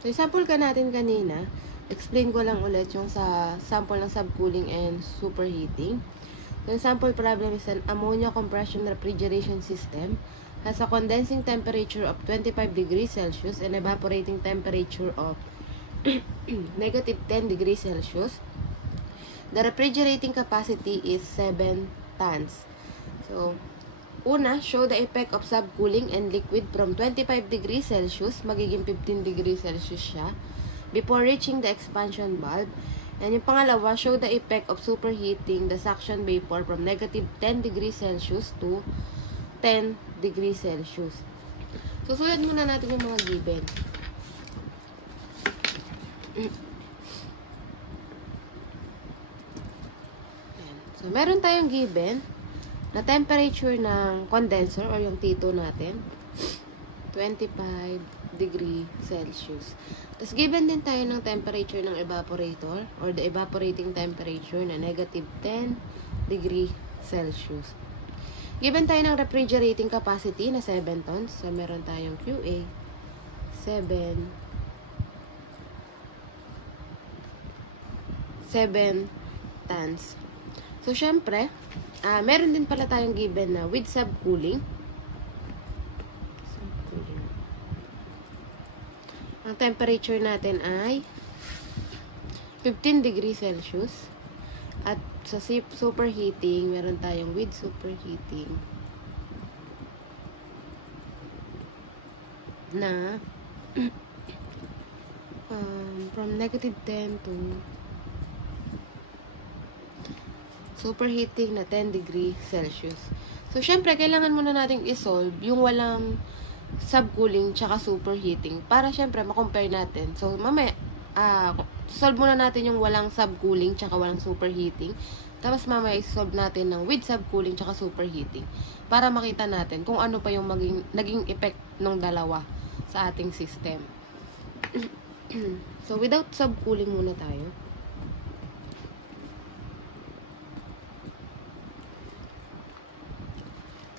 So, sample ka natin kanina. Explain ko lang ulit yung sa sample ng subcooling and superheating. So, yung sample problem is an ammonia compression refrigeration system has a condensing temperature of 25 degrees Celsius and evaporating temperature of negative 10 degrees Celsius. The refrigerating capacity is 7 tons. So, una, show the effect of subcooling and liquid from 25 degrees Celsius, magiging 15 degrees Celsius siya, before reaching the expansion valve. And yung pangalawa, show the effect of superheating the suction vapor from negative 10 degrees Celsius to 10 degrees Celsius. So, sulat muna natin yung mga given. So, meron tayong given na temperature ng condenser or yung T2 natin, 25 degree Celsius. Tapos, given din tayo ng temperature ng evaporator or the evaporating temperature na negative 10 degree Celsius. Given tayo ng refrigerating capacity na 7 tons. So, meron tayong QA 7 tons. So, syempre, meron din pala tayong given na with subcooling. Ang temperature natin ay 15 degrees Celsius. At sa superheating, meron tayong with superheating na from negative 10 to superheating na 10 degree Celsius. So, syempre, kailangan muna nating isolve yung walang subcooling tsaka superheating para syempre makompare natin. So, mamaya, solve muna natin yung walang subcooling tsaka walang superheating. Tapos mamaya isolve natin ng with subcooling tsaka superheating para makita natin kung ano pa yung naging effect ng dalawa sa ating system. So, without subcooling muna tayo.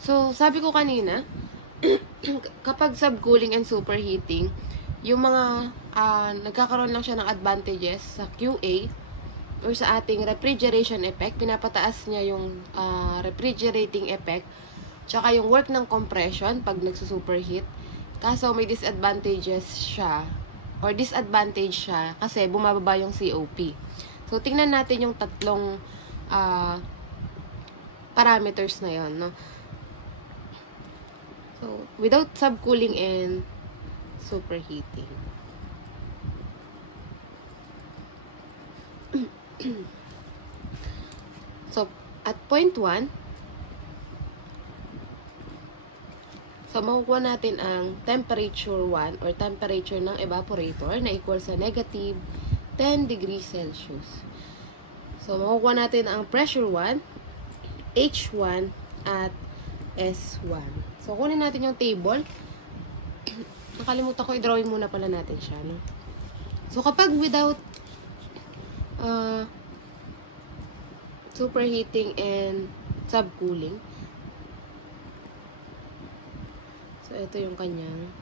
So, sabi ko kanina, kapag subcooling and superheating, yung mga nagkakaroon lang siya ng advantages sa QA or sa ating refrigeration effect, pinapataas niya yung refrigerating effect, tsaka yung work ng compression pag nagsusuperheat. Kaso may disadvantages siya or disadvantage siya kasi bumababa yung COP. So, tingnan natin yung tatlong parameters na yon, no? So, without subcooling and superheating. So, at point 1, so, makukuha natin ang temperature 1 or temperature ng evaporator na equal sa negative 10 degrees Celsius. So, makukuha natin ang pressure 1, H1, at S1. So, kunin natin yung table. Nakalimutan ko, i-drawing muna pala natin siya, no? So, kapag without superheating and subcooling, so, ito yung kanyang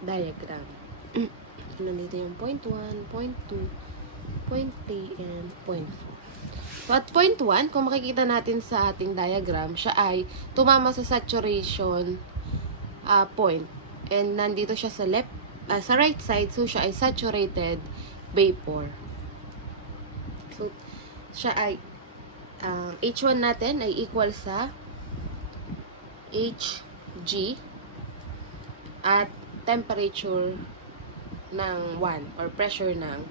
diagram. Nandito yung point 1, point 2, point 3, and point 4. So, at point 1, kung makikita natin sa ating diagram, siya ay tumama sa saturation point. And nandito siya sa left, sa right side, so siya ay saturated vapor. So, siya ay, H1 natin ay equal sa Hg at temperature ng 1 or pressure ng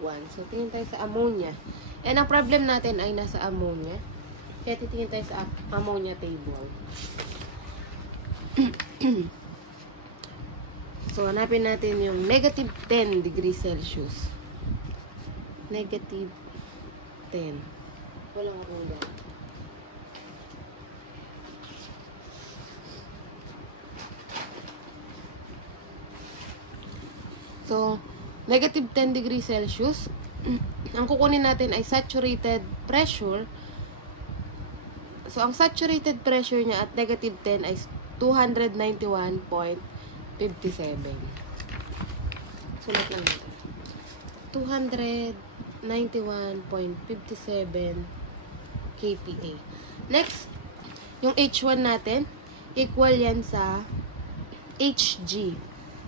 1. So, tingin tayo sa ammonia. And ang problem natin ay nasa ammonia. Kaya titingin tayo sa ammonia table. So, hanapin natin yung negative 10 degrees Celsius. Negative 10. Walang ruler. So, negative 10 degrees Celsius. Ang kukunin natin ay saturated pressure. So, ang saturated pressure niya at negative 10 ay 291.57. Sulat lang natin. 291.57 kPa. Next, yung H1 natin, equal yan sa Hg.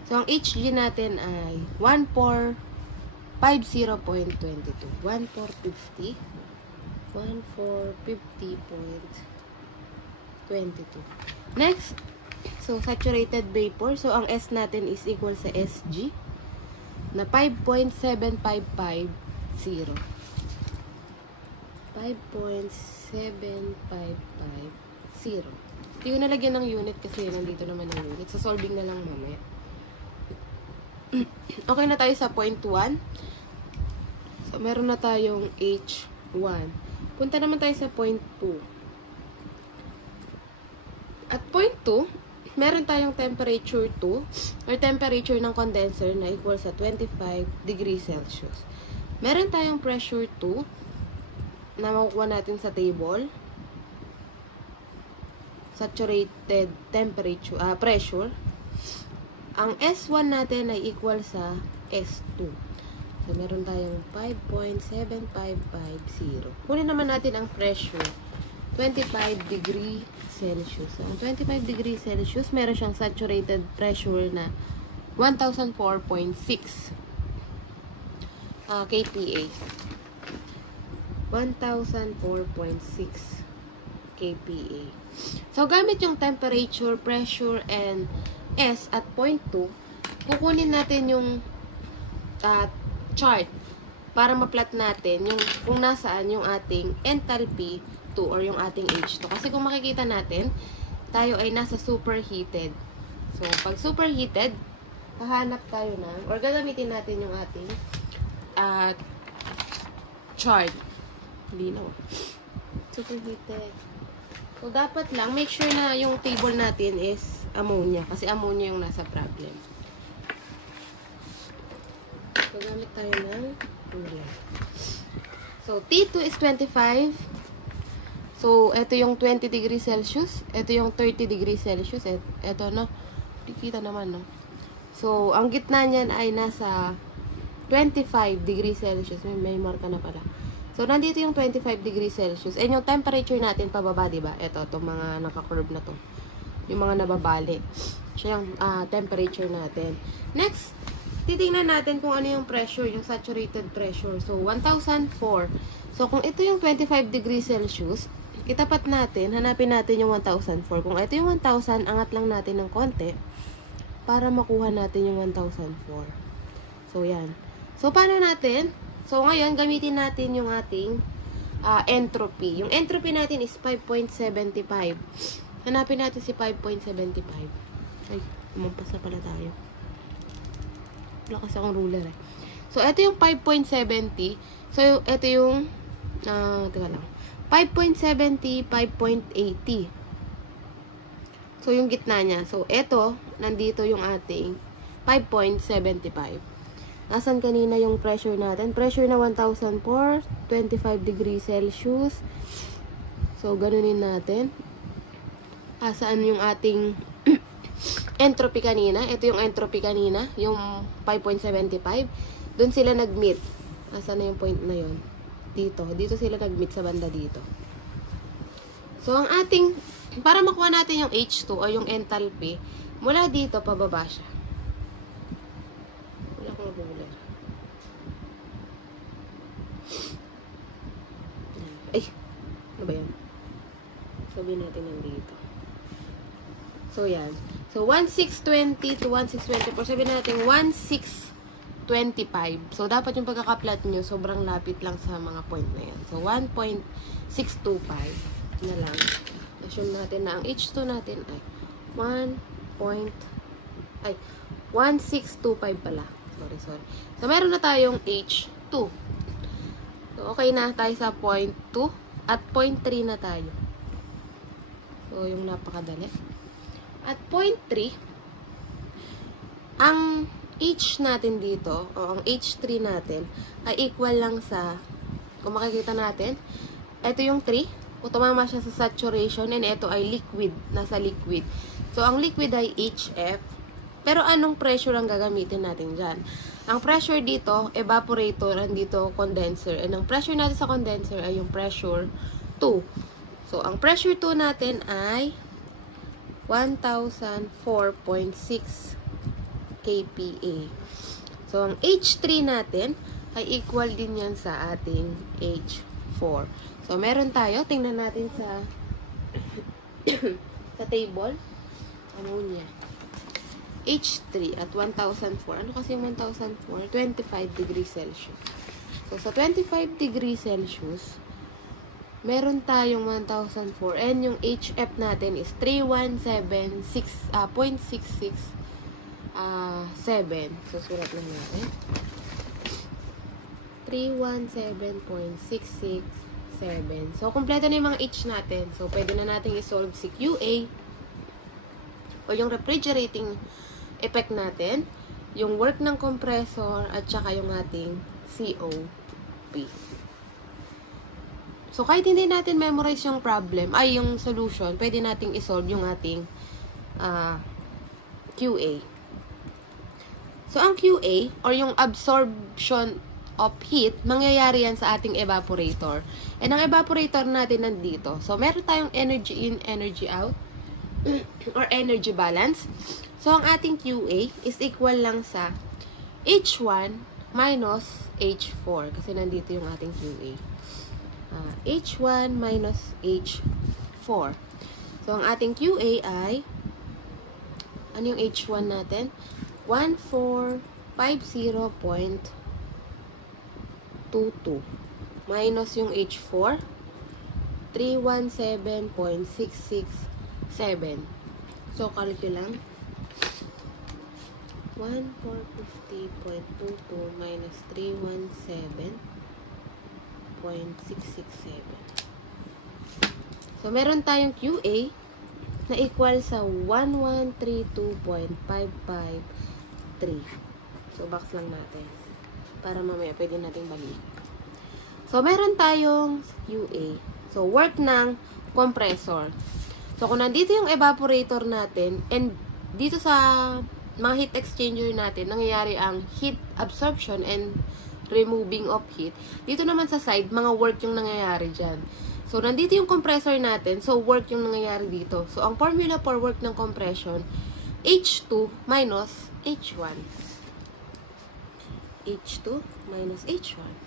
So, ang Hg natin ay 1450.22. 1450.22. Next, so saturated vapor. So, ang S natin is equal sa Sg na 5.7550. 5.7550. Hindi ko nalagyan ng unit kasi nandito naman ang unit. Sa solving na lang mamaya. Okay na tayo sa point 1. So, meron na tayong H1. Punta naman tayo sa point 2. At point 2, meron tayong temperature 2 or temperature ng condenser na equal sa 25 degrees Celsius. Meron tayong pressure 2 na makukuha natin sa table. Saturated temperature, pressure. Ang S1 natin ay equal sa S2. So, meron tayong 5.7550. Kunin naman natin ang pressure. 25 degree Celsius. So, ang 25 degree Celsius, meron siyang saturated pressure na 1004.6 kPa. 1004.6 kPa. So, gamit yung temperature, pressure, and S at point 2, kukunin natin yung chart para ma-plot natin yung kung nasaan yung ating enthalpy 2 or yung ating H2. Kasi kung makikita natin, tayo ay nasa superheated. So, pag superheated, hahanap tayo ng, or gagamitin natin yung ating chart. Hindi na. Superheated. So, dapat lang, make sure na yung table natin is ammonia. Kasi ammonia yung nasa problem. So, gamit tayo ng ruler. So, T2 is 25. So, ito yung 20 degrees Celsius. Ito yung 30 degrees Celsius. Ito, no? Dikita naman, no? So, ang gitna niyan ay nasa 25 degrees Celsius. May marka na pala. So, nandito yung 25 degrees Celsius. And yung temperature natin pababa, diba? Ito, itong mga naka-curve na to. Yung mga nababali. Siya yung temperature natin. Next, titingnan natin kung ano yung pressure, yung saturated pressure. So, 1004. So, kung ito yung 25 degrees Celsius, itapat natin, hanapin natin yung 1004. Kung ito yung 1000, angat lang natin ng konti para makuha natin yung 1004. So, yan. So, paano natin? So, ngayon, gamitin natin yung ating entropy. Yung entropy natin is 5.75. Hanapin natin si 5.75. Ay, umampas na pala tayo. Wala kasi akong ruler eh. So, ito yung 5.70. So, ito yung, teka lang. 5.70, 5.80. So, yung gitna niya. So, ito, nandito yung ating 5.75. Nasaan kanina yung pressure natin? Pressure na 1004, 25 degrees Celsius. So, ganunin natin. Saan yung ating entropy kanina? Ito yung entropy kanina, yung 5.75. Doon sila nag-meet. Nasaan na yung point na yun? Dito. Dito sila nag-meet sa banda dito. So, ang ating, para makuha natin yung H2 o yung enthalpy, mula dito, pababa siya. Ruler. Ay, ano ba yan? Sabihin natin nandito. So, yan. So, 1620 to 1624. Sabihin natin 1625. So, dapat yung pagkaka-plot nyo, sobrang lapit lang sa mga point na yan. So, 1.625 na lang. Assume natin na ang H2 natin ay 1625 pala. Sorry. So, meron na tayong H2. So, okay na tayo sa point 2 at point 3 na tayo. So, yung napakadali. At point 3, ang H natin dito, o ang H3 natin, ay equal lang sa, kung makikita natin, ito yung 3, o tumama siya sa saturation, and ito ay liquid, nasa liquid. So, ang liquid ay HF. Pero anong pressure ang gagamitin natin dyan? Ang pressure dito, evaporator, and dito, condenser. And ang pressure natin sa condenser ay yung pressure 2. So, ang pressure 2 natin ay 1,004.6 kPa. So, ang H3 natin ay equal din yan sa ating H4. So, meron tayo. Tingnan natin sa sa table. Ammonia. H3 at 1,004. Ano kasi 1,004? 25 degrees Celsius. So, sa 25 degrees Celsius, meron tayong 1,004. And yung HF natin is 317.667. So, sulat lang natin. 317.667. So, kompleto na yung mga H natin. So, pwede na natin isolve si QA o yung refrigerating effect natin, yung work ng compressor, at saka yung ating COP. So, kahit hindi natin memorize yung problem, ay yung solution, pwede nating isolve yung ating QA. So, ang QA, or yung absorption of heat, mangyayari yan sa ating evaporator. And ang evaporator natin nandito. So, meron tayong energy in, energy out, or energy balance. So, ang ating QA is equal lang sa H1 minus H4. Kasi nandito yung ating QA. H1 minus H4. So, ang ating QA ay, ano yung H1 natin? 1450.22 minus yung H4, 317.667. So, calculate lang. 1450.22 minus 317.667. So, meron tayong QA na equal sa 1132.553. So, box lang natin. Para mamaya pwede natin balik. So, meron tayong QA. So, work ng compressor. So, kung nandito yung evaporator natin, and dito sa mga heat exchanger natin, nangyayari ang heat absorption and removing of heat. Dito naman sa side, mga work yung nangyayari dyan. So, nandito yung compressor natin. So, work yung nangyayari dito. So, ang formula for work ng compression, H2 minus H1. H2 minus H1.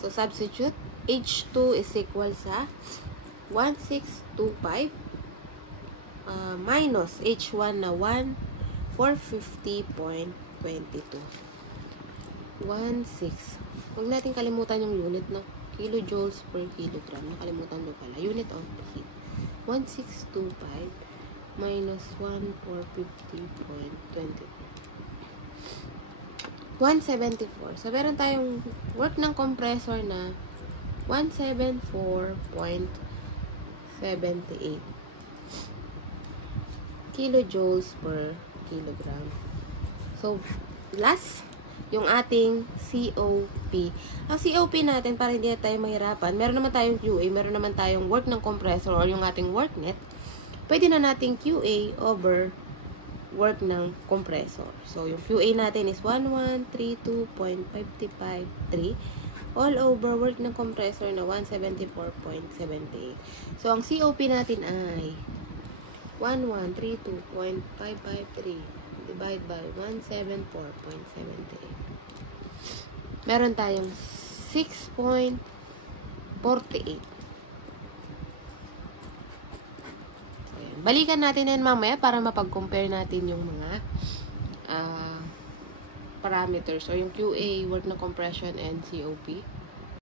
So, substitute. H2 is equal sa 1625 minus H1 na 450.22. 16. Huwag natin kalimutan yung unit na kilojoules per kilogram. Nakalimutan ko pala. Unit of heat. 1625 minus 1450.22. 174. So, meron tayong work ng compressor na 174.78 kilojoules per kilogram. So, last, yung ating COP. Ang COP natin, para hindi tayo mahirapan, meron naman tayong QA, meron naman tayong work ng compressor or yung ating work net. Pwede na nating QA over work ng compressor. So, yung QA natin is 1132.553 all over work ng compressor na 174.78. So, ang COP natin ay 1132.553 divide by 174.78. Meron tayong 6.48. Balikan natin yan mamaya para mapag-compare natin yung mga parameters or yung QA, work na compression, and COP.